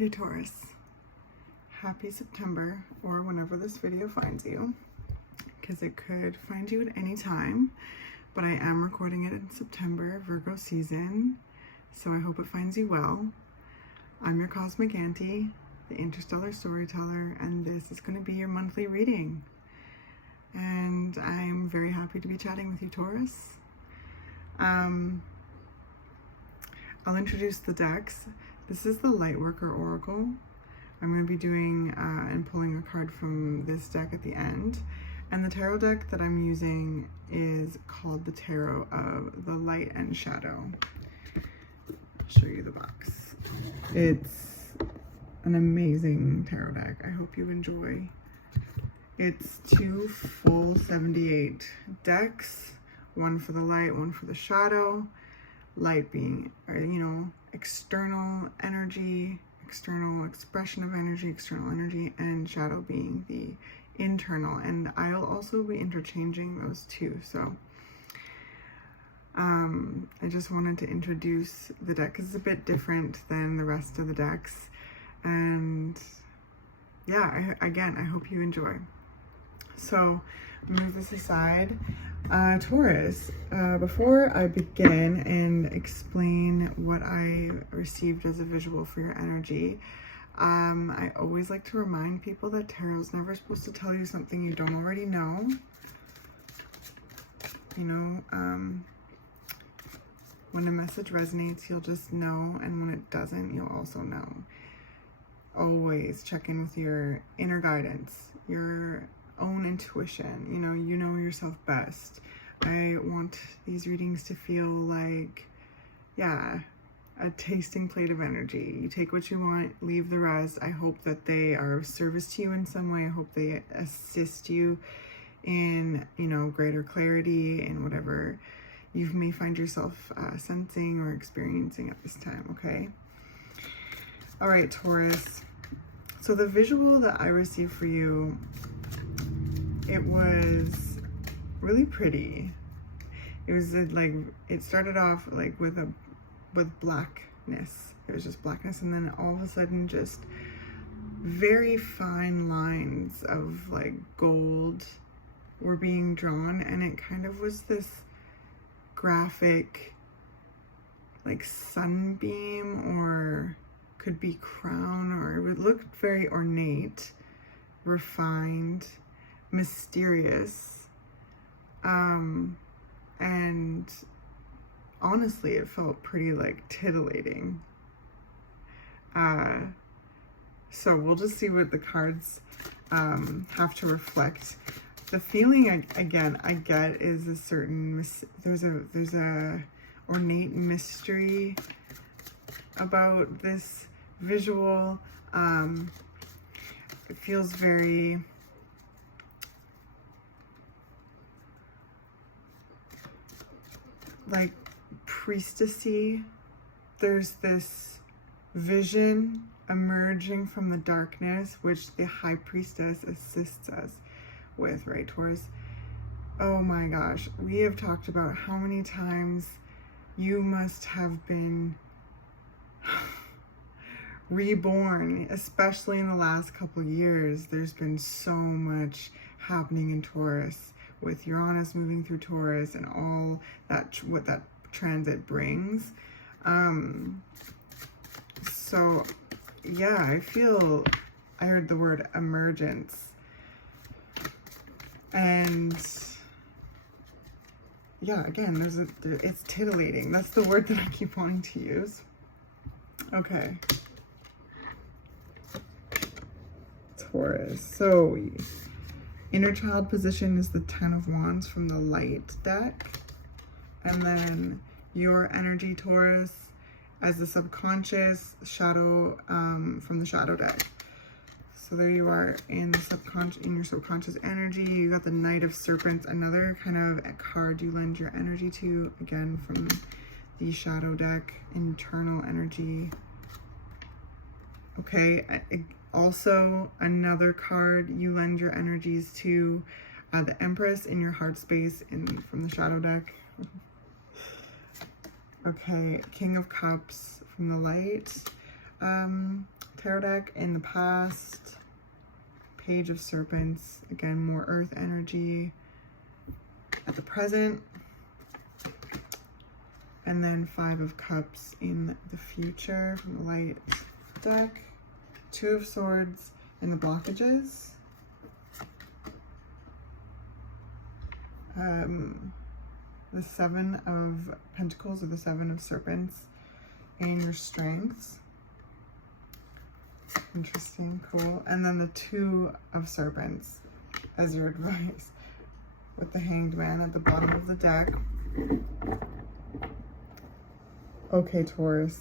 Hey Taurus, happy September, or whenever this video finds you, because it could find you at any time, but I am recording it in September, Virgo season, so I hope it finds you well. I'm your Cosmic Auntie, the interstellar storyteller, and this is going to be your monthly reading. And I'm very happy to be chatting with you, Taurus. I'll introduce the decks. This is the Lightworker Oracle. I'm going to be doing and pulling a card from this deck at the end. And the tarot deck that I'm using is called the Tarot of the Light and Shadow. I'll show you the box. It's an amazing tarot deck. I hope you enjoy. It's 2 full 78 decks, one for the light, one for the shadow. Light being, external energy, external expression of energy, external energy, and shadow being the internal. And I'll also be interchanging those two. So I just wanted to introduce the deck because it's a bit different than the rest of the decks. And yeah, I hope you enjoy. So move this aside. Taurus, before I begin and explain what I received as a visual for your energy, I always like to remind people that tarot's never supposed to tell you something you don't already know. When a message resonates, you'll just know, and when it doesn't, you'll also know. Always check in with your inner guidance, your own intuition. You know yourself best. I want these readings to feel like, a tasting plate of energy. You take what you want, leave the rest. I hope that they are of service to you in some way. I hope they assist you in, greater clarity in whatever you may find yourself sensing or experiencing at this time, okay? All right, Taurus. So the visual that I received for you, it was really pretty. It was it started off with blackness. It was just blackness, and then all of a sudden just very fine lines of gold were being drawn, and it kind of was this graphic sunbeam, or could be crown, or it looked very ornate, refined, mysterious, and honestly it felt pretty titillating. So we'll just see what the cards have to reflect. The feeling I get is a certain there's a ornate mystery about this visual. It feels very priestessy. There's this vision emerging from the darkness, which the high priestess assists us with, right, Taurus? Oh my gosh, we have talked about how many times you must have been reborn, especially in the last couple years. There's been so much happening in Taurus, with Uranus moving through Taurus and all that, what that transit brings. So yeah, I heard the word emergence, and yeah, again, it's titillating. That's the word that I keep wanting to use. Okay, Taurus. So inner child position is the 10 of Wands from the light deck. And then your energy, Taurus, as the subconscious shadow from the shadow deck. So there you are in your subconscious energy. You got the Knight of Serpents, another kind of a card you lend your energy to, again from the shadow deck, internal energy. Okay, also another card you lend your energies to, the Empress in your heart space from the shadow deck. Okay, King of Cups from the light. tarot deck in the past. Page of Serpents, again, more earth energy at the present. And then Five of Cups in the future from the light deck. Two of Swords in the blockages. The Seven of Pentacles or the Seven of Serpents and your strengths. Interesting, cool. And then the Two of Serpents as your advice with the Hanged Man at the bottom of the deck. Okay, Taurus.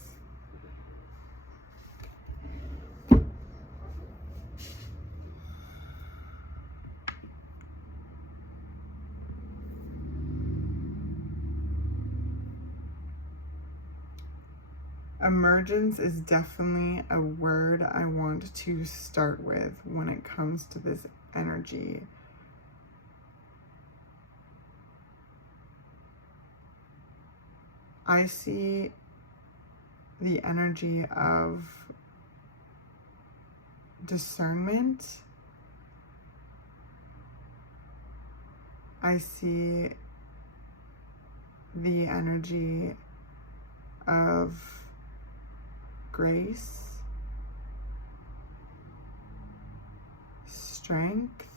Emergence is definitely a word I want to start with when it comes to this energy. I see the energy of discernment. I see the energy of grace, strength,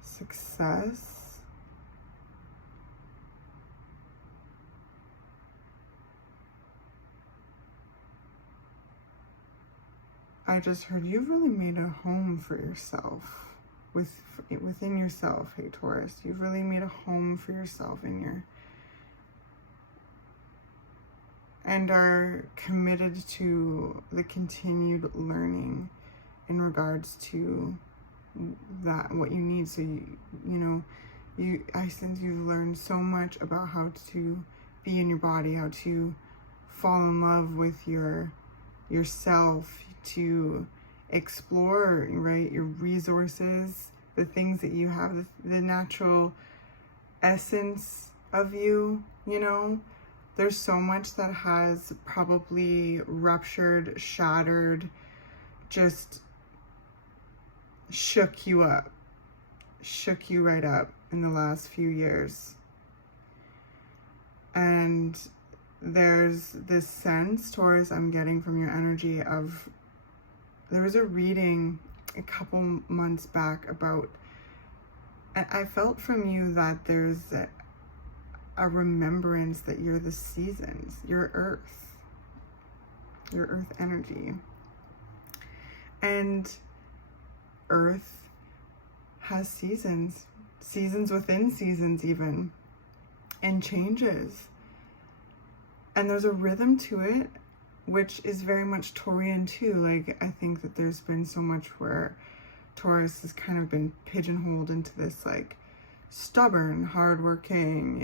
success. I just heard you've really made a home for yourself within yourself. Hey Taurus, you've really made a home for yourself in your, and are committed to the continued learning in regards to that, what you need. So I sense you've learned so much about how to be in your body, how to fall in love with yourself, to explore, right, your resources, the things that you have, the natural essence of you, There's so much that has probably ruptured, shattered, just shook you right up in the last few years. And there's this sense, Taurus, I'm getting from your energy of, there was a reading a couple months back about, I felt from you that there's a remembrance that you're the seasons, your earth energy. And earth has seasons within seasons even, and changes. And there's a rhythm to it, which is very much Taurian too. Like, I think that there's been so much where Taurus has kind of been pigeonholed into this, like, stubborn, hardworking,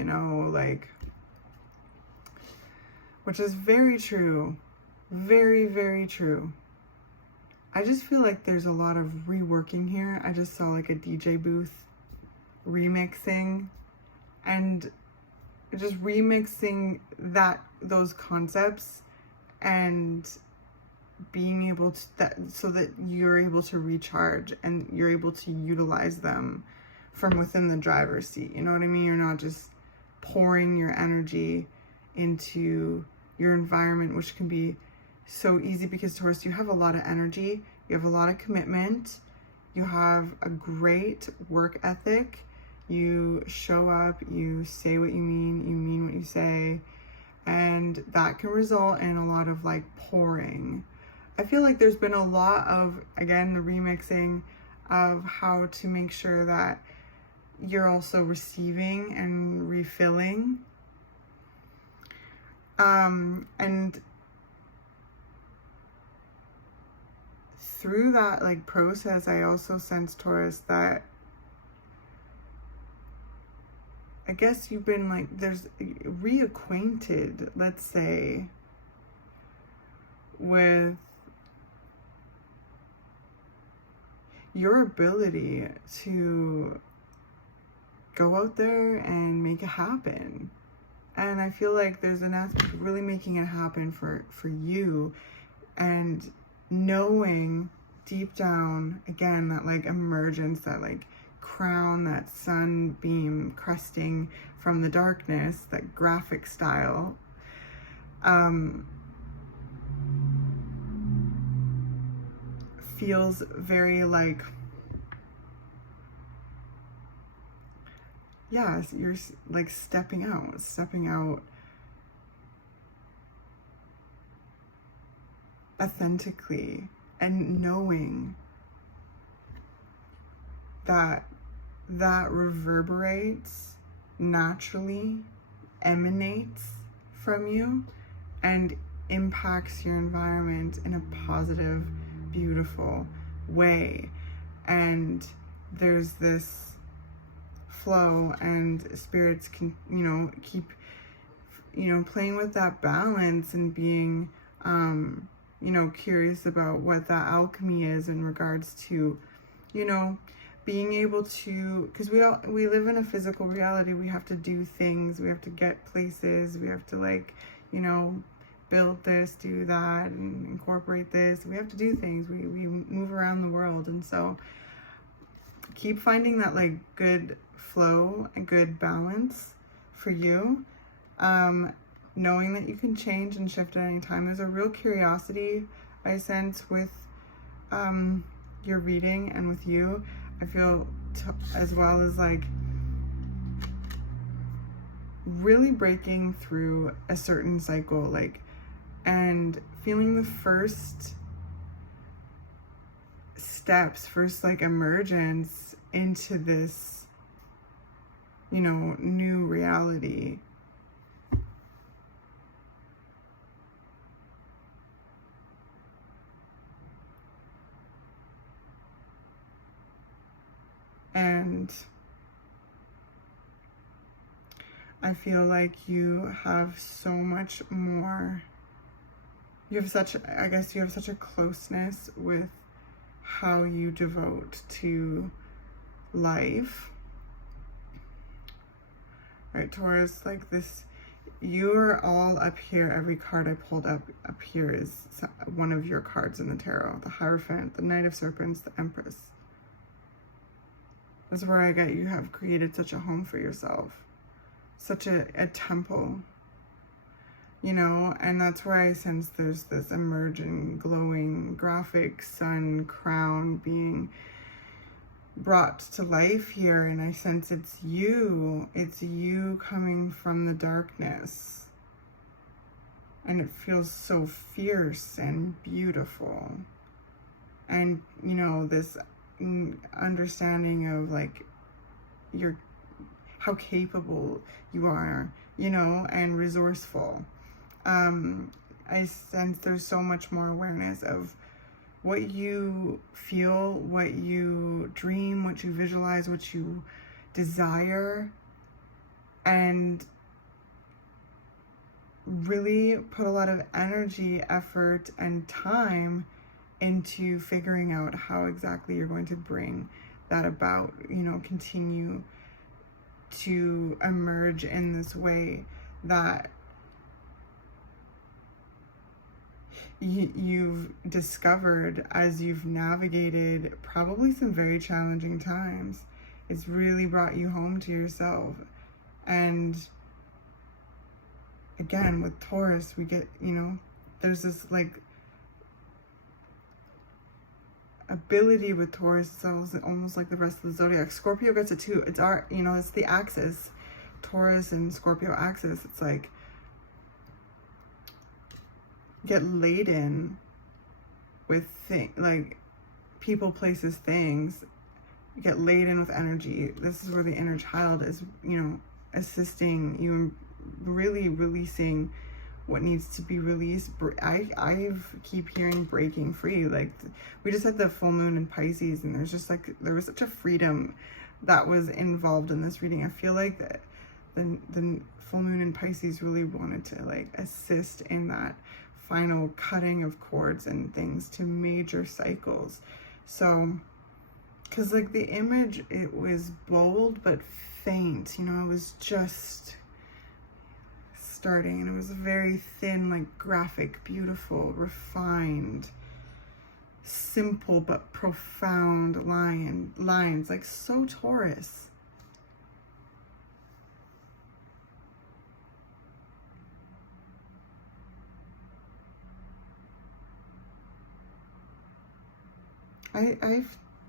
which is very true. Very, very true. I just feel like there's a lot of reworking here. I just saw like a DJ booth remixing and just remixing those concepts and being able to, so that you're able to recharge and you're able to utilize them from within the driver's seat. You know what I mean? You're not just pouring your energy into your environment, which can be so easy because, Taurus, you have a lot of energy, you have a lot of commitment, you have a great work ethic, you show up, you say what you mean what you say, and that can result in a lot of like pouring. I feel like there's been a lot of, again, the remixing of how to make sure that you're also receiving and refilling. And through that like process, I also sense, Taurus, that I guess you've been like, there's reacquainted, let's say, with your ability to go out there and make it happen. And I feel like there's an aspect of really making it happen for you. And knowing deep down, again, that like emergence, that like crown, that sunbeam cresting from the darkness, that graphic style, feels very like, yeah, you're like stepping out authentically, and knowing that that reverberates naturally, emanates from you, and impacts your environment in a positive, beautiful way. And there's this flow, and spirits can, you know, keep, you know, playing with that balance and being, you know, curious about what that alchemy is in regards to, you know, being able to, because we live in a physical reality. We have to do things, we have to get places, we have to, like, you know, build this, do that, and incorporate this. We have to do things. We move around the world. And so keep finding that like good flow and good balance for you. Knowing that you can change and shift at any time. There's a real curiosity I sense with your reading and with you. I feel as well as like really breaking through a certain cycle, like, and feeling the first steps, first like emergence into this, you know, new reality. And I feel like you have so much more, you have such, I guess you have such a closeness with how you devote to life. Right, Taurus, like this, you're all up here. Every card I pulled up here is one of your cards in the tarot. The Hierophant, the Knight of Serpents, the Empress. That's where I get you have created such a home for yourself, such a temple, you know, and that's where I sense there's this emerging, glowing, graphic sun crown being brought to life here. And I sense it's you coming from the darkness. And it feels so fierce and beautiful. And, you know, this understanding of like how capable you are, you know, and resourceful. I sense there's so much more awareness of what you feel, what you dream, what you visualize, what you desire, and really put a lot of energy, effort, and time into figuring out how exactly you're going to bring that about, you know, continue to emerge in this way that you've discovered as you've navigated probably some very challenging times. It's really brought you home to yourself. And again, with Taurus, we get, you know, there's this like ability with Taurus. It's almost like the rest of the zodiac. Scorpio gets it too. It's our, you know, it's the axis. Taurus and Scorpio axis. It's like get laden with like people, places, things. You get laden with energy. This is where the inner child is, you know, assisting you in really releasing what needs to be released. I keep hearing breaking free. Like we just had the full moon in Pisces, and there's just like, there was such a freedom that was involved in this reading. I feel like that the full moon in Pisces really wanted to like assist in that final cutting of cords and things to major cycles. So, because like the image, it was bold but faint, you know, it was just starting, and it was very thin, like graphic, beautiful, refined. simple but profound lines, like so Taurus. I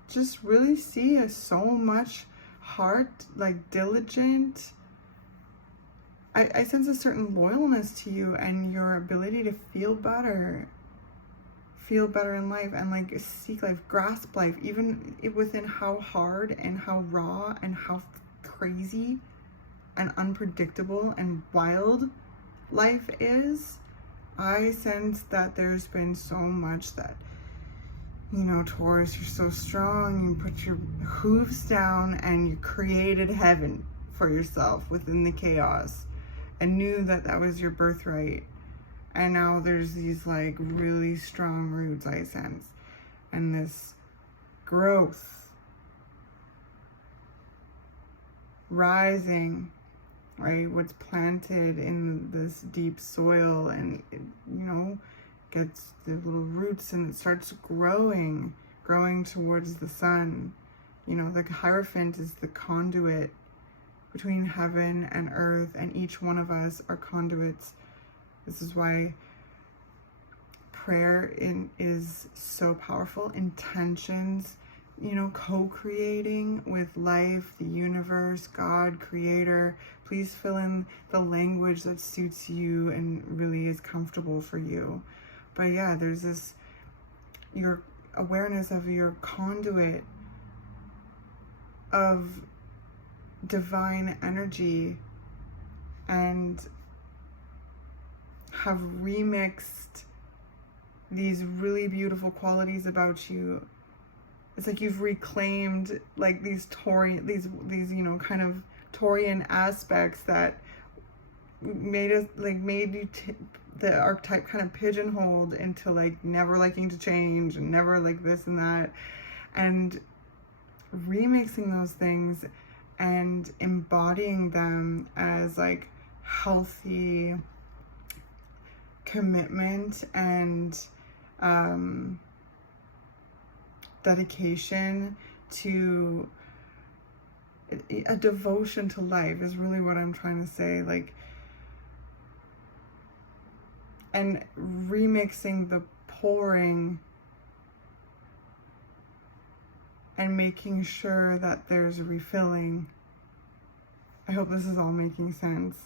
just really see so much heart, like diligent. I sense a certain loyalness to you and your ability to feel better in life, and like seek life, grasp life, even within how hard and how raw and how crazy and unpredictable and wild life is. I sense that there's been so much that, you know, Taurus, you're so strong, you put your hooves down and you created heaven for yourself within the chaos and knew that that was your birthright. And now there's these like really strong roots, I sense, and this growth rising, right? What's planted in this deep soil, and it, you know, gets the little roots and it starts growing towards the sun. You know, the Hierophant is the conduit between heaven and earth, and each one of us are conduits. This is why prayer is so powerful. Intentions, you know, co-creating with life, the universe, God, creator. Please fill in the language that suits you and really is comfortable for you. But yeah, there's this, your awareness of your conduit of divine energy, and have remixed these really beautiful qualities about you. It's like you've reclaimed like these you know, kind of Taurian aspects that made you the archetype kind of pigeonholed into like never liking to change and never like this and that, and remixing those things and embodying them as like healthy commitment and dedication to a devotion to life is really what I'm trying to say. Like, and remixing the pouring and making sure that there's refilling. I hope this is all making sense.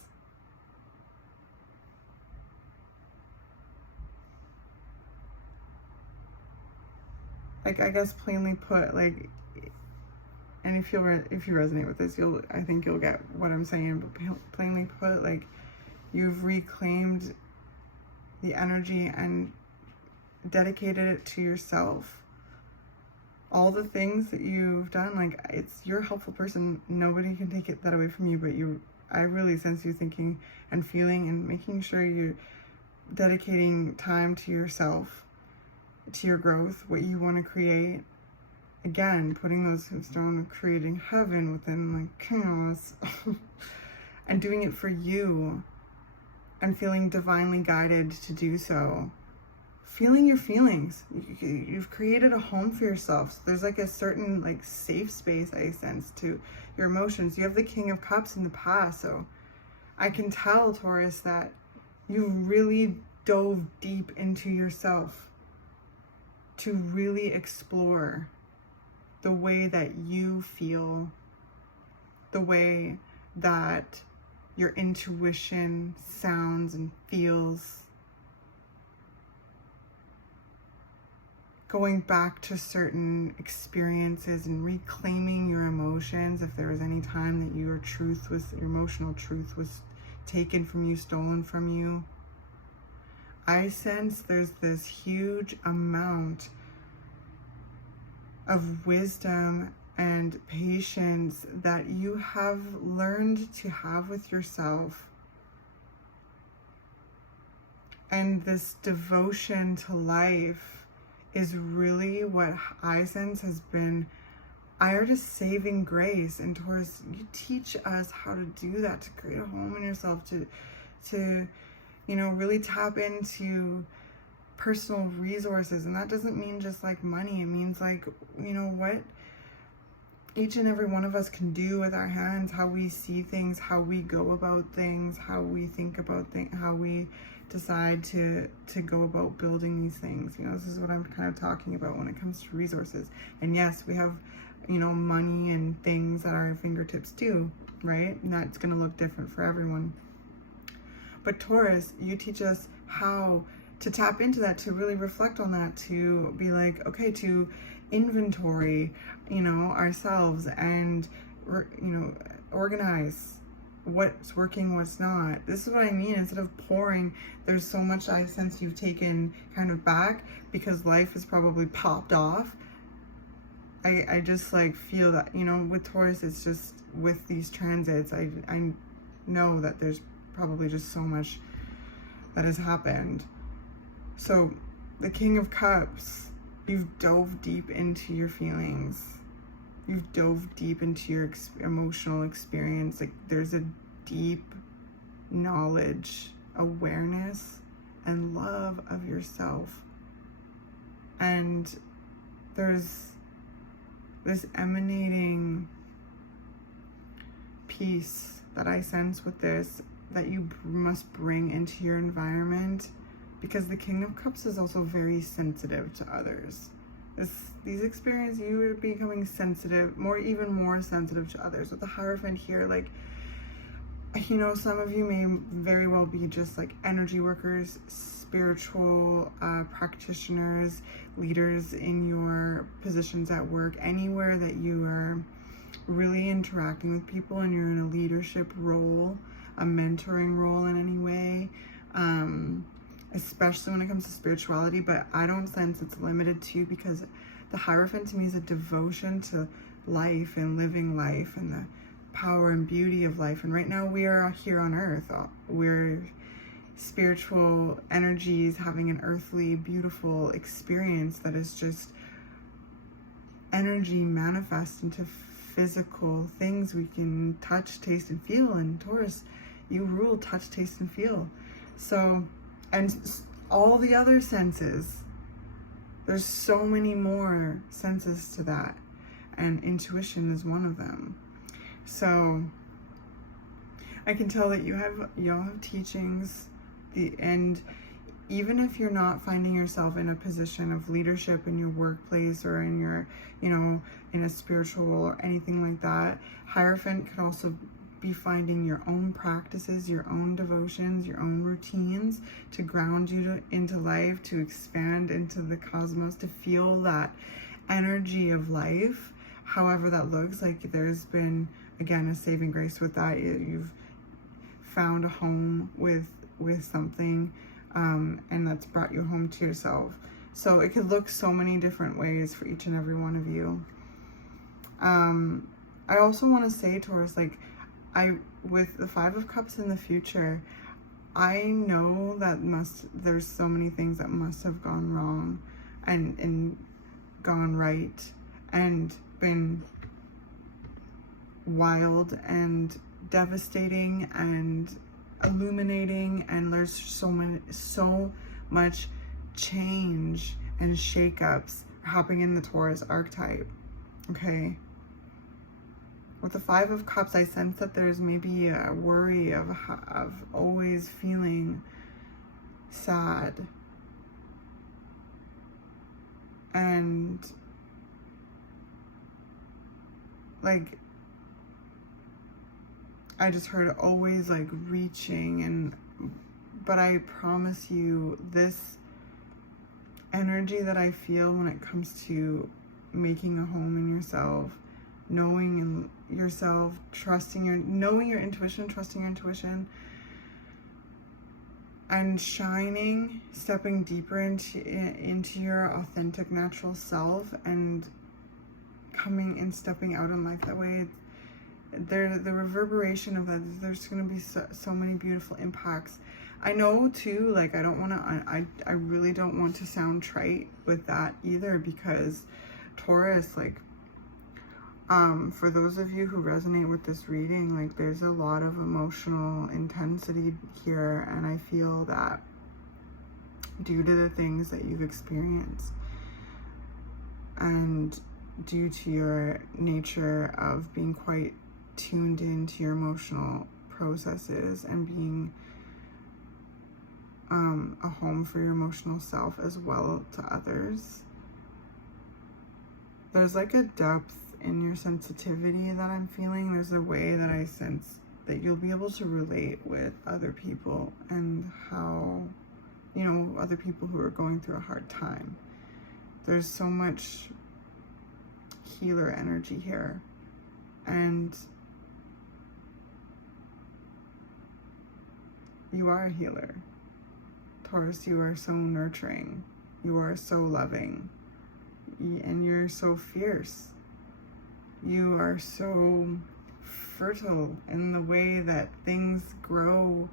Like, I guess plainly put, like, and if you resonate with this, I think you'll get what I'm saying, but plainly put, like, you've reclaimed the energy and dedicated it to yourself. All the things that you've done, like, you're a helpful person. Nobody can take that away from you, but I really sense you thinking and feeling and making sure you're dedicating time to yourself, to your growth, what you want to create. Again, putting those hooves down, creating heaven within like chaos and doing it for you and feeling divinely guided to do so. Feeling your feelings. You've created a home for yourself. So there's like a certain like safe space, I sense, to your emotions. You have the King of Cups in the past, so I can tell, Taurus, that you really dove deep into yourself to really explore the way that you feel, the way that your intuition sounds and feels. Going back to certain experiences and reclaiming your emotions. If there was any time that your emotional truth was taken from you, stolen from you, I sense there's this huge amount of wisdom and patience that you have learned to have with yourself. And this devotion to life is really what I sense has been Iris saving grace. And Taurus, you teach us how to do that, to create a home in yourself, to you know, really tap into personal resources. And that doesn't mean just like money. It means like, you know, what each and every one of us can do with our hands, how we see things, how we go about things, how we think about things, how we decide to go about building these things. You know, this is what I'm kind of talking about when it comes to resources. And yes, we have, you know, money and things at our fingertips too, right? And that's going to look different for everyone. But Taurus, you teach us how to tap into that, to really reflect on that, to be like, okay, to inventory, you know, ourselves, and, you know, organize what's working, what's not. This is what I mean. Instead of pouring, there's so much I sense you've taken kind of back because life has probably popped off. I just like feel that, you know, with Taurus, it's just with these transits, I know that there's probably just so much that has happened. So the King of Cups, you've dove deep into your feelings. You've dove deep into your emotional experience. Like there's a deep knowledge, awareness, and love of yourself. And there's this emanating peace that I sense with this, that you must bring into your environment, because the King of Cups is also very sensitive to others. These experiences, you are becoming sensitive, even more sensitive to others. With the Hierophant here, like, you know, some of you may very well be just like energy workers, spiritual practitioners, leaders in your positions at work, anywhere that you are really interacting with people and you're in a leadership role, a mentoring role in any way, especially when it comes to spirituality. But I don't sense it's limited to, because the Hierophant to me is a devotion to life and living life and the power and beauty of life. And right now we are here on earth. We're spiritual energies having an earthly, beautiful experience that is just energy manifest into physical things we can touch, taste, and feel. And Taurus, you rule touch, taste, and feel. So, and all the other senses, there's so many more senses to that, and intuition is one of them. So I can tell that y'all have teachings, and even if you're not finding yourself in a position of leadership in your workplace or in your, you know, in a spiritual role or anything like that, Hierophant could also be finding your own practices, your own devotions, your own routines to ground you into life, to expand into the cosmos, to feel that energy of life, however that looks. Like there's been, again, a saving grace with that. You've found a home with something, and that's brought you home to yourself. So it could look so many different ways for each and every one of you. I also want to say, Taurus, like, with the Five of Cups in the future, I know that there's so many things that must have gone wrong and gone right and been wild and devastating and illuminating, and there's so much change and shakeups happening in the Taurus archetype. Okay, with the Five of Cups, I sense that there's maybe a worry of always feeling sad, and like I just heard always like reaching, but I promise you, this energy that I feel when it comes to making a home in yourself, knowing in yourself, knowing your intuition, trusting your intuition, and shining, stepping deeper into your authentic natural self, and coming and stepping out in life that way. The reverberation of that, there's going to be so many beautiful impacts. I know too, like, I really don't want to sound trite with that either, because Taurus, like, for those of you who resonate with this reading, like, there's a lot of emotional intensity here, and I feel that due to the things that you've experienced and due to your nature of being quite tuned into your emotional processes and being a home for your emotional self as well to others. There's like a depth in your sensitivity that I'm feeling. There's a way that I sense that you'll be able to relate with other people and how, you know, other people who are going through a hard time. There's so much healer energy here. And you are a healer. Taurus, you are so nurturing. You are so loving. And you're so fierce. You are so fertile in the way that things grow,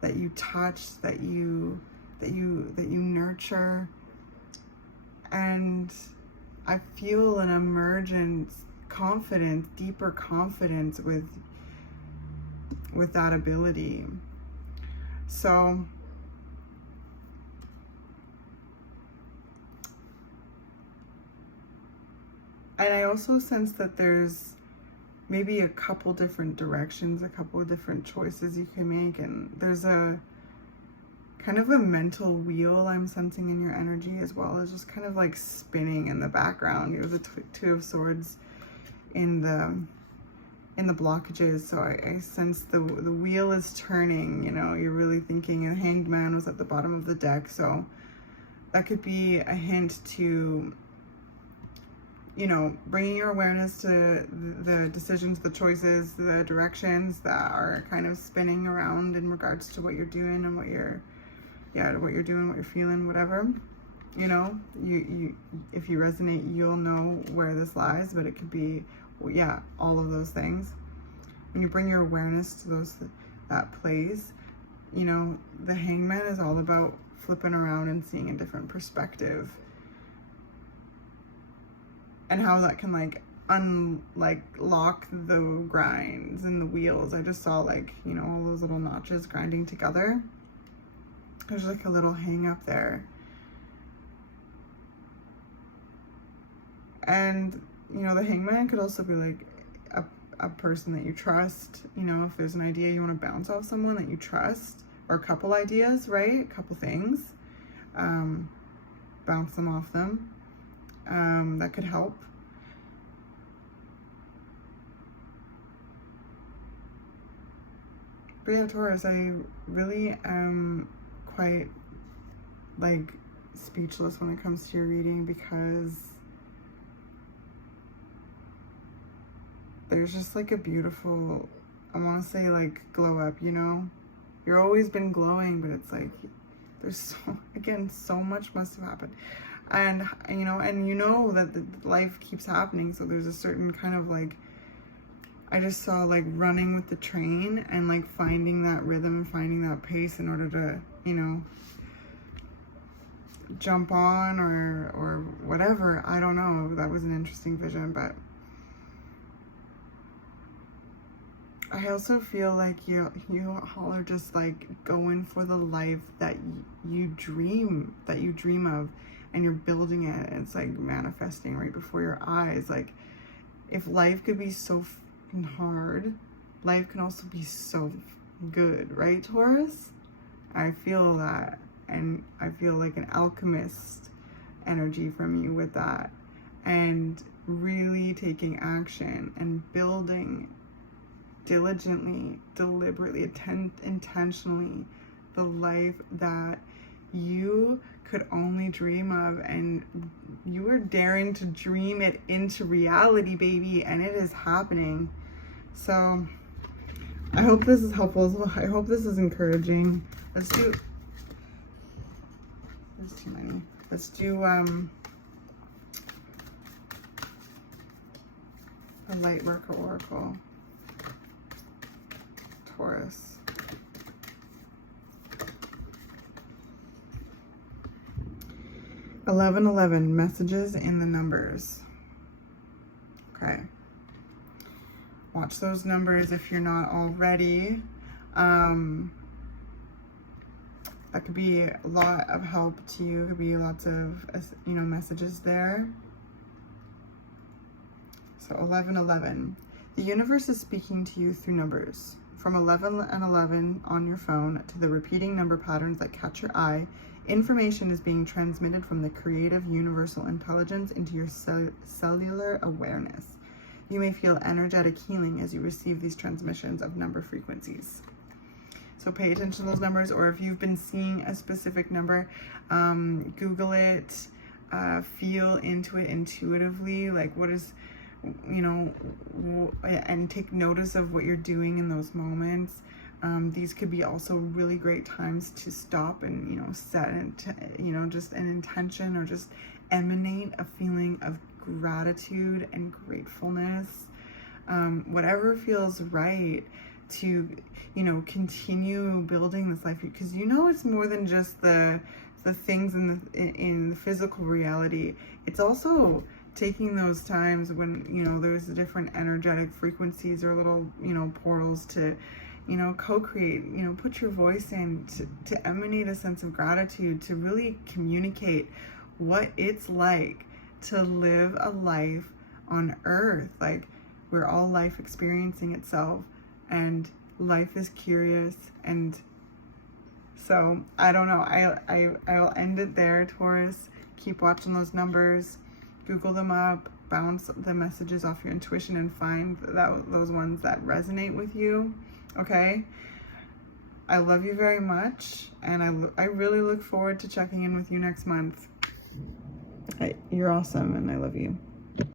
that you touch, that you nurture. And I feel an emergence, confidence, deeper confidence with that ability. So and I also sense that there's maybe a couple different directions, a couple of different choices you can make. And there's a kind of a mental wheel I'm sensing in your energy, as well as just kind of like spinning in the background. You have the Two of Swords in the blockages. So I sense the wheel is turning, you know, you're really thinking. And Hanged Man was at the bottom of the deck. So that could be a hint to, you know, bringing your awareness to the decisions, the choices, the directions that are kind of spinning around in regards to what you're doing and what you're doing, what you're feeling, whatever. You know, you if you resonate, you'll know where this lies, but it could be, yeah, all of those things. When you bring your awareness to that place, you know, the Hangman is all about flipping around and seeing a different perspective. And how that can lock the grinds and the wheels. I just saw, like, you know, all those little notches grinding together. There's like a little hang up there. And, you know, the Hangman could also be like a person that you trust. You know, if there's an idea you want to bounce off someone that you trust, or a couple ideas, right? A couple things. Bounce them off them. That could help. But yeah, Taurus, I really am quite like speechless when it comes to your reading, because there's just like a beautiful, I want to say, like, glow up, you know? You've always been glowing, but it's like there's so much must have happened. And you know that the life keeps happening, so there's a certain kind of like, I just saw like running with the train and like finding that rhythm, finding that pace in order to, you know, jump on or whatever. I don't know. That was an interesting vision, but I also feel like you all are just like going for the life that you dream of, and you're building it. It's like manifesting right before your eyes. Like, if life could be so fucking hard, life can also be so good, right, Taurus? I feel that, and I feel like an alchemist energy from you with that, and really taking action and building diligently, deliberately, intentionally the life that you could only dream of, and you are daring to dream it into reality, baby, and it is happening. So I hope this is helpful as well. I hope this is encouraging. Let's do, there's too many. Let's do a light work oracle. Taurus. 1111, messages in the numbers. Okay. Watch those numbers if you're not already. That could be a lot of help to you. It could be lots of, you know, messages there. So 1111. The universe is speaking to you through numbers. From 11 and 11 on your phone to the repeating number patterns that catch your eye, information is being transmitted from the creative universal intelligence into your cellular awareness. You may feel energetic healing as you receive these transmissions of number frequencies. So pay attention to those numbers, or if you've been seeing a specific number, Google it, feel into it intuitively, like what is, you know, and take notice of what you're doing in those moments. These could be also really great times to stop and, you know, set, you know, just an intention, or just emanate a feeling of gratitude and gratefulness. Whatever feels right to, you know, continue building this life, because you know it's more than just the things in the physical reality. It's also taking those times when, you know, there's different energetic frequencies or little, you know, portals to, you know, co-create, you know, put your voice in to emanate a sense of gratitude, to really communicate what it's like to live a life on earth. Like, we're all life experiencing itself, and life is curious. And so I don't know, I'll end it there, Taurus. Keep watching those numbers, Google them up, bounce the messages off your intuition, and find those ones that resonate with you. Okay, I love you very much, and I really look forward to checking in with you next month. You're awesome, and I love you.